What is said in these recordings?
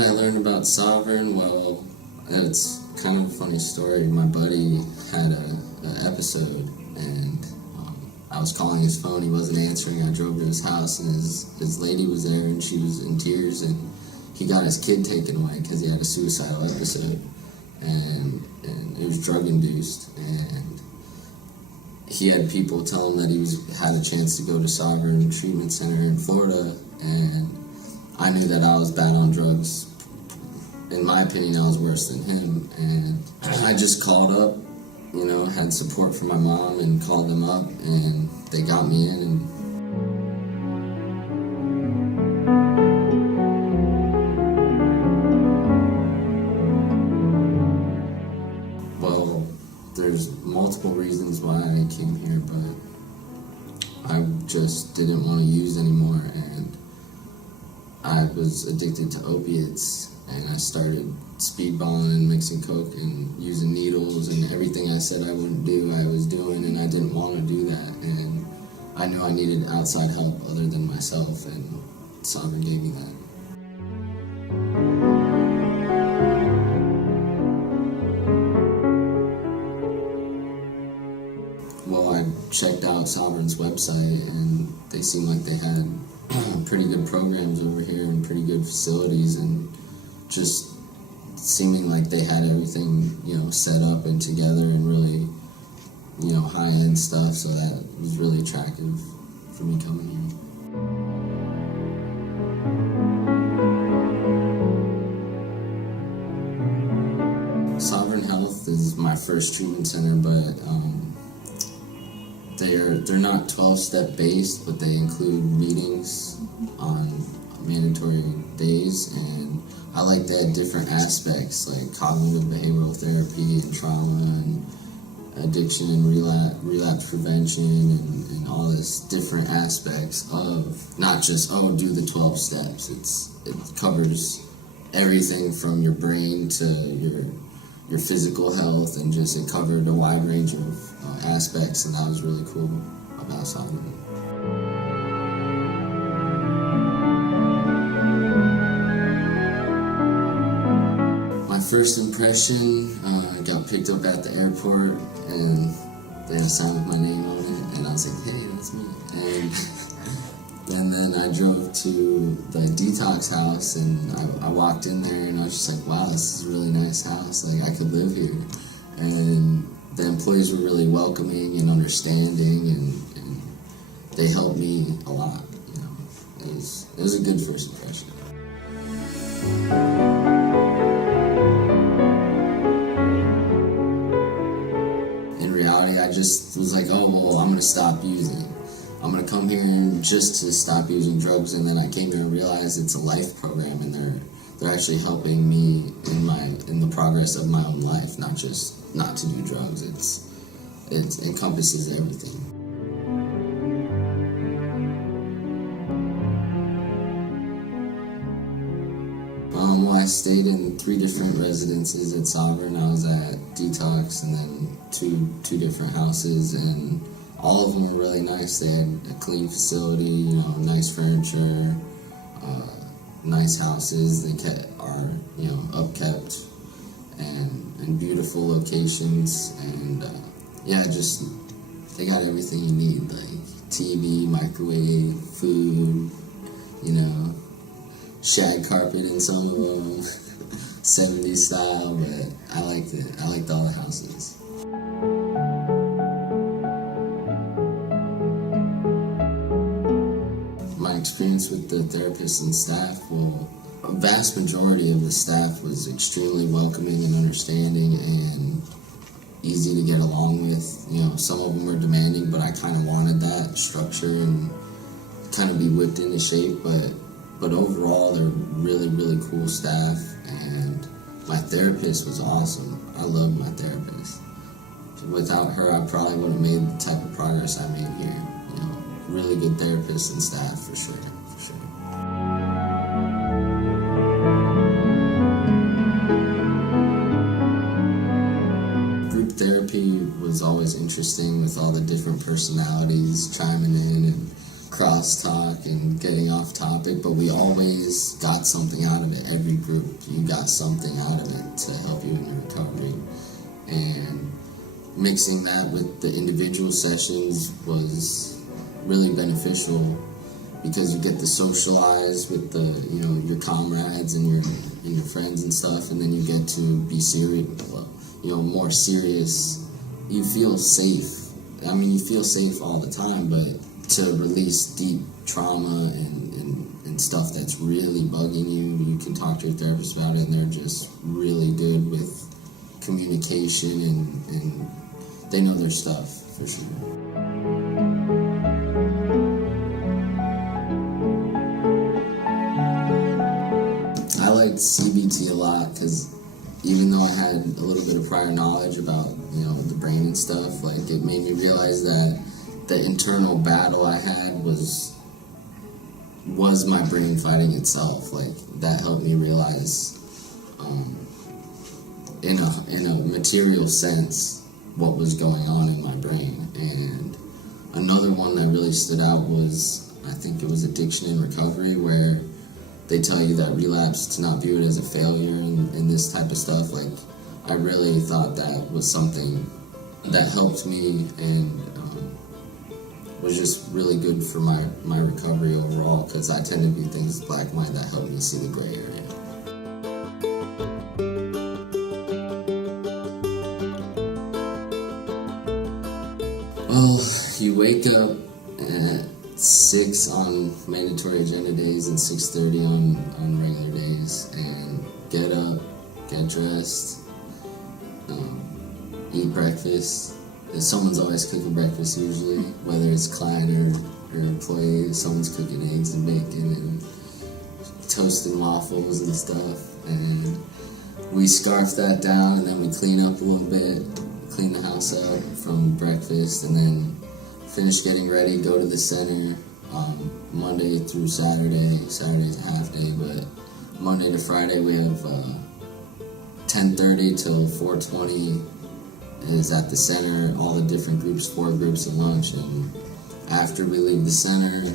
did I learn about Sovereign? Well, it's kind of a funny story. My buddy had an episode, and I was calling his phone. He wasn't answering. I drove to his house, and his lady was there, and she was in tears, and he got his kid taken away because he had a suicidal episode, and it was drug-induced, and he had people tell him that he had a chance to go to Sovereign Treatment Center in Florida, and I knew that I was bad on drugs. In my opinion, I was worse than him, and I just called up, had support from my mom, and called them up, and they got me in. And well, there's multiple reasons why I came here, but I just didn't want to use anymore, and I was addicted to opiates, and I started speedballing and mixing coke and using needles, and everything I said I wouldn't do, I was doing, and I didn't want to do that, and I knew I needed outside help other than myself, and Sovereign gave me that. Well, I checked out Sovereign's website, and they seemed like they had pretty good programs over here and pretty good facilities, and just seeming like they had everything, set up and together and really, high-end stuff, so that was really attractive for me coming here. Sovereign Health is my first treatment center, but they're not 12-step based, but they include meetings on mandatory days, and I like that different aspects like cognitive behavioral therapy and trauma and addiction and relapse prevention and all this different aspects of not just, do the 12 steps. It covers everything from your brain to your physical health, and just it covered a wide range of aspects, and that was really cool about Sovereign. My first impression, I got picked up at the airport, and they had a sign with my name on it, and I was like, hey, that's me. And then I drove to the detox house, and I walked in there, and I was just like, wow, this is a really nice house. Like, I could live here. And the employees were really welcoming and understanding, and they helped me a lot. It was a good first impression. In reality, I just was like, I'm going to stop using. I'm going to come here just to stop using drugs, and then I came here and realized it's a life program, and they're actually helping me in the progress of my own life, not just not to do drugs. It encompasses everything. Well, I stayed in 3 different residences at Sovereign. I was at Detox, and then two different houses, and all of them were really nice. They had a clean facility, nice furniture, nice houses. They are upkept and beautiful locations, and just they got everything you need, like TV, microwave, food, shag carpet in some of them, 70s style, but I liked it. I liked all the houses. My experience with the therapists and staff, a vast majority of the staff was extremely welcoming and understanding and easy to get along with. Some of them were demanding, but I kind of wanted that structure and kind of be whipped into shape, but overall they're really, really cool staff, and my therapist was awesome. I loved my therapist. Without her, I probably wouldn't have made the type of progress I made here. Really good therapists and staff, for sure. Group therapy was always interesting, with all the different personalities chiming in, and crosstalk and getting off topic, but we always got something out of it. Every group, you got something out of it to help you in your recovery. And mixing that with the individual sessions was really beneficial because you get to socialize with your comrades and your friends and stuff, and then you get to be serious, more serious. You feel safe. I mean, you feel safe all the time, but to release deep trauma and stuff that's really bugging you, you can talk to your therapist about it, and they're just really good with communication, and they know their stuff, for sure. I liked CBT a lot because even though I had a little bit of prior knowledge about, the brain and stuff, like, it made me realize that the internal battle I had was my brain fighting itself. Like, that helped me realize, in a material sense, what was going on in my brain. And another one that really stood out was, I think it was Addiction in Recovery, where they tell you that relapse, to not view it as a failure and this type of stuff. Like, I really thought that was something that helped me and was just really good for my recovery overall, because I tend to view things as black and white. That helped me see the gray area. Well, you wake up at 6 on mandatory agenda days and 6:30 on regular days, and get up, get dressed, eat breakfast. Someone's always cooking breakfast usually, whether it's client or employee. Someone's cooking eggs and bacon and toasting waffles and stuff, and we scarf that down, and then we clean up a little bit, clean the house up from breakfast, and then finish getting ready, go to the center Monday through Saturday. Saturday's a half day, but Monday to Friday we have 10:30 till 4:20 is at the center, all the different groups, 4 groups at lunch, and after we leave the center,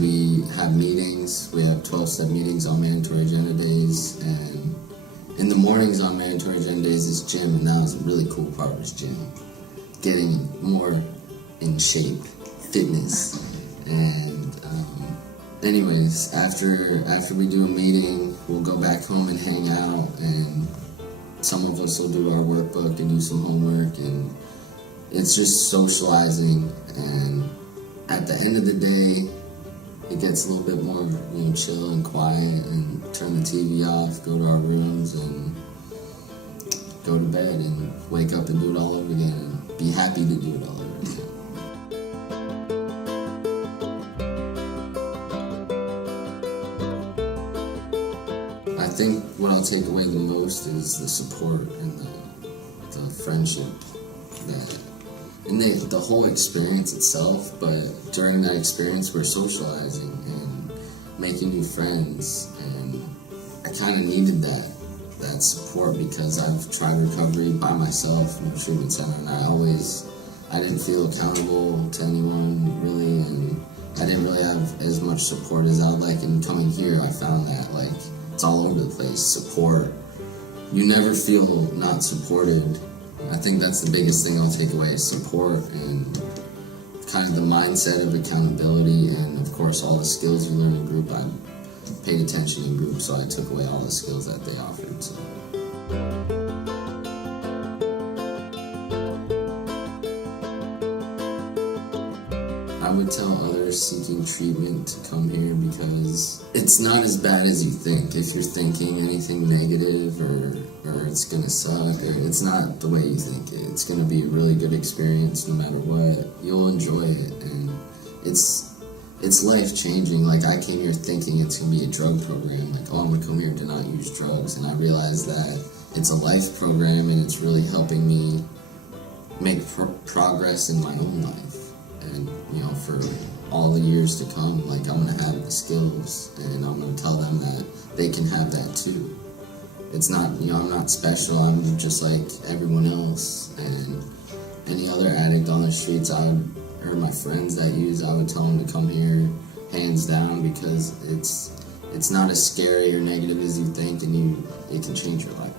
we have meetings. We have 12-step meetings on mandatory agenda days, and in the mornings on mandatory agenda days is gym, and that was a really cool part, was gym. Getting more in shape, fitness, and anyways, after we do a meeting, we'll go back home and hang out, and some of us will do our workbook and do some homework, and it's just socializing. And at the end of the day, it gets a little bit more, chill and quiet, and turn the TV off, go to our rooms, and go to bed, and wake up and do it all over again, and be happy to do it all over again. I think what I'll take away the most is the support and the friendship, and the whole experience itself. But during that experience, we're socializing and making new friends, and I kind of needed that support because I've tried recovery by myself in a treatment center, and I didn't feel accountable to anyone really, and I didn't really have as much support as I would like. And coming here, I found that it's all over the place. Support. You never feel not supported. I think that's the biggest thing I'll take away, is support, and kind of the mindset of accountability, and of course all the skills you learn in group. I paid attention in group, so I took away all the skills that they offered. So. I would tell others seeking treatment to come here because it's not as bad as you think. If you're thinking anything negative or it's gonna suck, or it's not the way you think it. It's gonna be a really good experience no matter what. You'll enjoy it, and it's life changing. Like, I came here thinking it's gonna be a drug program. Like, I'm gonna come here to not use drugs, and I realized that it's a life program, and it's really helping me make progress in my own life. And, for all the years to come, I'm going to have the skills, and I'm going to tell them that they can have that too. It's not, I'm not special. I'm just like everyone else, and any other addict on the streets, I or my friends that use, I would tell them to come here, hands down, because it's not as scary or negative as you think, and it can change your life.